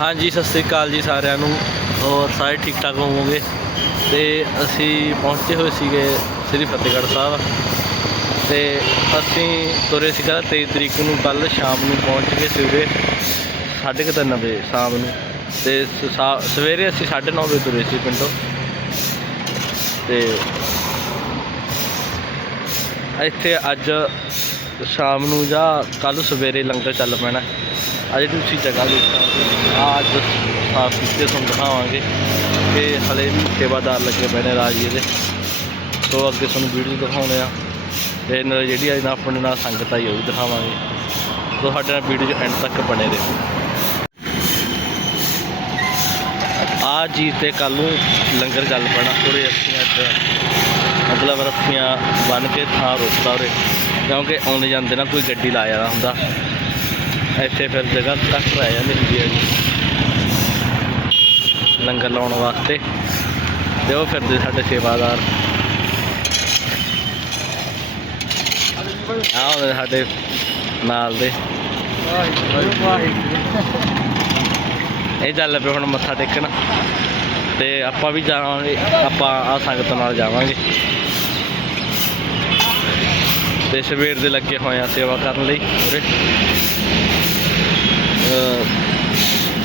ਹਾਂਜੀ, ਸਤਿ ਸ੍ਰੀ ਅਕਾਲ ਜੀ ਸਾਰਿਆਂ ਨੂੰ। ਹੋਰ ਸਾਰੇ ਠੀਕ ਠਾਕ ਹੋਵੋਗੇ? ਤੇ ਅਸੀਂ ਪਹੁੰਚੇ ਹੋਏ ਸੀਗੇ ਸ੍ਰੀ ਫਤਿਹਗੜ੍ਹ ਸਾਹਿਬ। ਤੇ ਅਸੀਂ ਤੁਰੇ ਸੀਗਾ 23 ਤਰੀਕ ਨੂੰ ਕੱਲ ਸ਼ਾਮ ਨੂੰ ਪਹੁੰਚ ਗਏ ਸਵੇਰੇ 3:30 ਵਜੇ ਸ਼ਾਮ ਨੂੰ। ਤੇ ਸਾ- ਸਵੇਰੇ ਅਸੀਂ 9:30 ਵਜੇ ਤੁਰੇ ਸੀ ਪਿੰਡੋਂ। ਤੇ ਇੱਥੇ ਅੱਜ ਸ਼ਾਮ ਨੂੰ ਜਾਂ ਕੱਲ ਸਵੇਰੇ ਲੰਗਰ ਚੱਲ ਪੈਣਾ। ਅੱਜ ਤੁਸੀਂ ਜਗ੍ਹਾ ਦੇਖਾਂਗੇ ਆ ਅੱਜ ਸਾਫ਼ ਕੀਤੇ ਤੁਹਾਨੂੰ ਦਿਖਾਵਾਂਗੇ। ਕਿ ਹਲੇ ਵੀ ਸੇਵਾਦਾਰ ਲੱਗੇ ਪਏ ਨੇ ਰਾਜੀਏ ਦੇ। ਸੋ ਅੱਗੇ ਤੁਹਾਨੂੰ ਵੀਡੀਓ ਦਿਖਾਉਣੇ ਆ ਤੇ ਨਾਲ ਜਿਹੜੀ ਅੱਜ ਆਪਣੇ ਨਾਲ ਸੰਗਤ ਆਈ ਉਹ ਵੀ ਦਿਖਾਵਾਂਗੇ। ਸੋ ਸਾਡੇ ਨਾਲ ਵੀਡੀਓ 'ਚ ਐਂਡ ਤੱਕ ਬਣੇ ਰਹੋ। ਆ ਚੀਜ਼ ਤੇ ਕੱਲ ਨੂੰ ਲੰਗਰ ਚੱਲ ਪੈਣਾ ਪੂਰੇ ਅਸੀਂ ਅੱਜ ਮਤਲਬ ਰੱਖੀਆਂ ਬੰਨ ਕੇ ਥਾਂ ਰੋਕਦਾ ਉਰੇ। ਕਿਉਂਕਿ ਆਉਂਦੇ ਜਾਂਦੇ ਨਾ ਕੋਈ ਗੱਡੀ ਲਾ ਜਾਂਦਾ ਹੁੰਦਾ। ਇੱਥੇ ਫਿਰ ਜਗ੍ਹਾ ਘੱਟ ਰਹਿ ਜਾਂਦੀ ਹੁੰਦੀ ਹੈ ਜੀ ਲੰਗਰ ਲਾਉਣ ਵਾਸਤੇ। ਤੇ ਉਹ ਫਿਰਦੇ ਸਾਡੇ ਸੇਵਾਦਾਰ। ਆਹ ਹੁੰਦੇ ਸਾਡੇ ਨਾਲ ਦੇ। ਇਹ ਚੱਲ ਪਏ ਹੁਣ ਮੱਥਾ ਟੇਕਣ। ਤੇ ਆਪਾਂ ਵੀ ਜਾਵਾਂਗੇ, ਆਪਾਂ ਆ ਸੰਗਤ ਨਾਲ ਜਾਵਾਂਗੇ। ਤੇ ਸਵੇਰ ਦੇ ਲੱਗੇ ਹੋਏ ਆ ਸੇਵਾ ਕਰਨ ਲਈ ਉਰੇ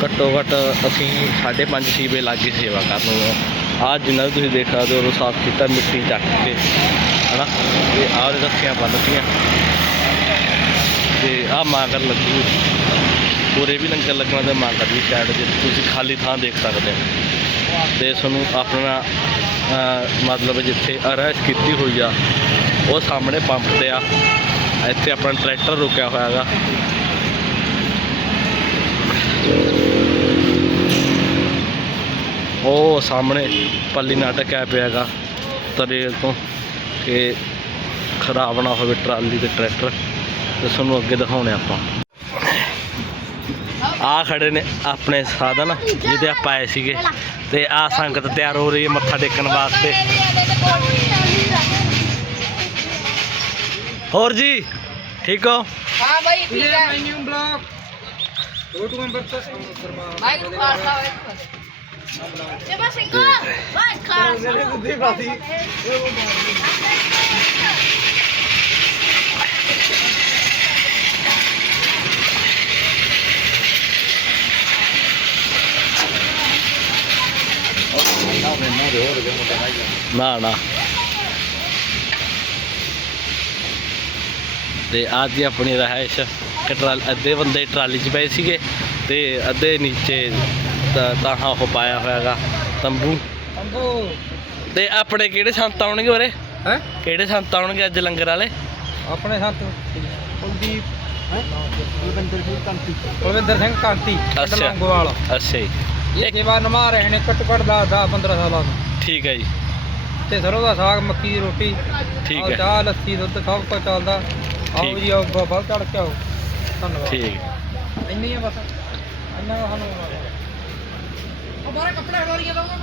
ਘੱਟੋ ਘੱਟ ਅਸੀਂ 5:30 ਛੇ ਵਜੇ ਲੱਗੇ ਸੇਵਾ ਕਰਨ ਨੂੰ। ਆ ਜਿੰਨਾ ਵੀ ਤੁਸੀਂ ਦੇਖ ਸਕਦੇ ਹੋ ਉਹ ਸਾਫ਼ ਕੀਤਾ, ਮਿੱਟੀ ਚੱਕ ਕੇ, ਹਨਾ? ਤੇ ਆਹ ਰੱਖੀਆਂ ਬੰਨਤੀਆਂ ਤੇ ਆ ਮਾਗਰ ਲੱਗੀ ਉਰੇ ਵੀ ਲੰਗਰ ਲੱਗਣਾ ਤੇ ਮਾਗਰ ਦੀ ਸਾਈਡ ਤੇ ਤੁਸੀਂ ਖਾਲੀ ਥਾਂ ਦੇਖ ਸਕਦੇ ਹੋ। ਤੇ ਤੁਹਾਨੂੰ ਆਪਣਾ ਮਤਲਬ ਜਿੱਥੇ ਅਰੈਸ਼ ਕੀਤੀ ਹੋਈ ਆ, ਉਹ ਸਾਹਮਣੇ ਪੰਪ ਤੇ ਆ। ਇੱਥੇ ਆਪਣਾ ਟਰੈਕਟਰ ਰੁਕਿਆ ਹੋਇਆ ਹੈਗਾ। ਉਹ ਸਾਹਮਣੇ ਪੱਲੀ ਨਾਟਕ ਆ ਪਿਆ ਹੈਗਾ ਤਰੇਲ ਤੋਂ ਕਿ ਖਰਾਬ ਨਾ ਹੋਵੇ ਟਰਾਲੀ ਤੇ ਟਰੈਕਟਰ। ਤੇ ਤੁਹਾਨੂੰ ਅੱਗੇ ਦਿਖਾਉਣੇ ਆਪਾਂ। ਆ ਖੜੇ ਨੇ ਆਪਣੇ ਸਾਧਨ ਜਿਹਦੇ ਆਪਾਂ ਆਏ ਸੀਗੇ। ਤੇ ਆ ਸੰਗਤ ਤਿਆਰ ਹੋ ਰਹੀ ਹੈ ਮੱਥਾ ਟੇਕਣ ਵਾਸਤੇ। ਹੋਰ ਜੀ ਠੀਕ ਹੋ? ਹਾਂ ਬਾਈ ਠੀਕ ਹੈ। ਮੈਨਿਊ ਬਲੌਕ ਰੋਟ ਨੰਬਰ ਤੇ ਦਰਬਾਰ ਬਾਈਕ ਨੂੰ। ਖਾਲਸਾ ਵਾਹਿਗੁਰੂ ਜਮਾ ਸਿੰਘ ਬਾਈ ਖਾਲਸਾ। ના ના ਤੇ ਆਜ ਆਪਣੀ ਰਹਾਇਸ਼ ਕਟਰਾਲ ਅੱਧੇ ਬੰਦੇ ਟਰਾਲੀ 'ਚ ਪਏ ਸੀਗੇ ਤੇ ਅੱਧੇ ਨੀਚੇ ਤਾਹਾਂ ਉਹ ਪਾਇਆ ਹੋਇਆਗਾ ਤੰਬੂ। ਤੰਬੂ। ਤੇ ਆਪਣੇ ਕਿਹੜੇ ਸੰਤ ਆਉਣਗੇ ਉਰੇ? ਹੈ? ਕਿਹੜੇ ਸੰਤ ਆਉਣਗੇ ਅੱਜ ਲੰਗਰ ਵਾਲੇ? ਆਪਣੇ ਸੰਤ ਕੁਲਦੀਪ ਹੈ। ਕੁਲਵਿੰਦਰ ਸਿੰਘ ਕਾਂਤੀ। ਕੁਲਵਿੰਦਰ ਸਿੰਘ ਕਾਂਤੀ ਅੱਛਾ। ਲੰਗੋਵਾਲ ਅੱਛਾ ਜੀ। ਇਹ ਸੇਵਾ ਨਿਭਾ ਰਹੇ ਨੇ ਘੱਟੋ ਘੱਟ 10 10 15 ਸਾਲਾਂ ਤੋਂ। ਠੀਕ ਹੈ ਜੀ। ਤੇ ਸਰੋਂ ਦਾ ਸਾਗ ਮੱਕੀ ਦੀ ਰੋਟੀ ਠੀਕ ਹੈ। ਚਾਹ ਲੱਸੀ ਦੁੱਧ ਸਭ ਕੁਝ ਚੱਲਦਾ। ਆਓ। ਜੀ ਆਓ ਬਾਬਾ ਚੜ ਕੇ ਆਓ। ਧੰਨਵਾਦ। ਠੀਕ ਇੰਨੀ ਆ ਬਸ। ਇੰਨਾ ਸਾਨੂੰ ਉਹ ਬਾਰੇ ਕੱਪੜੇ ਵਾਲੀਆਂ ਦਊਗਾ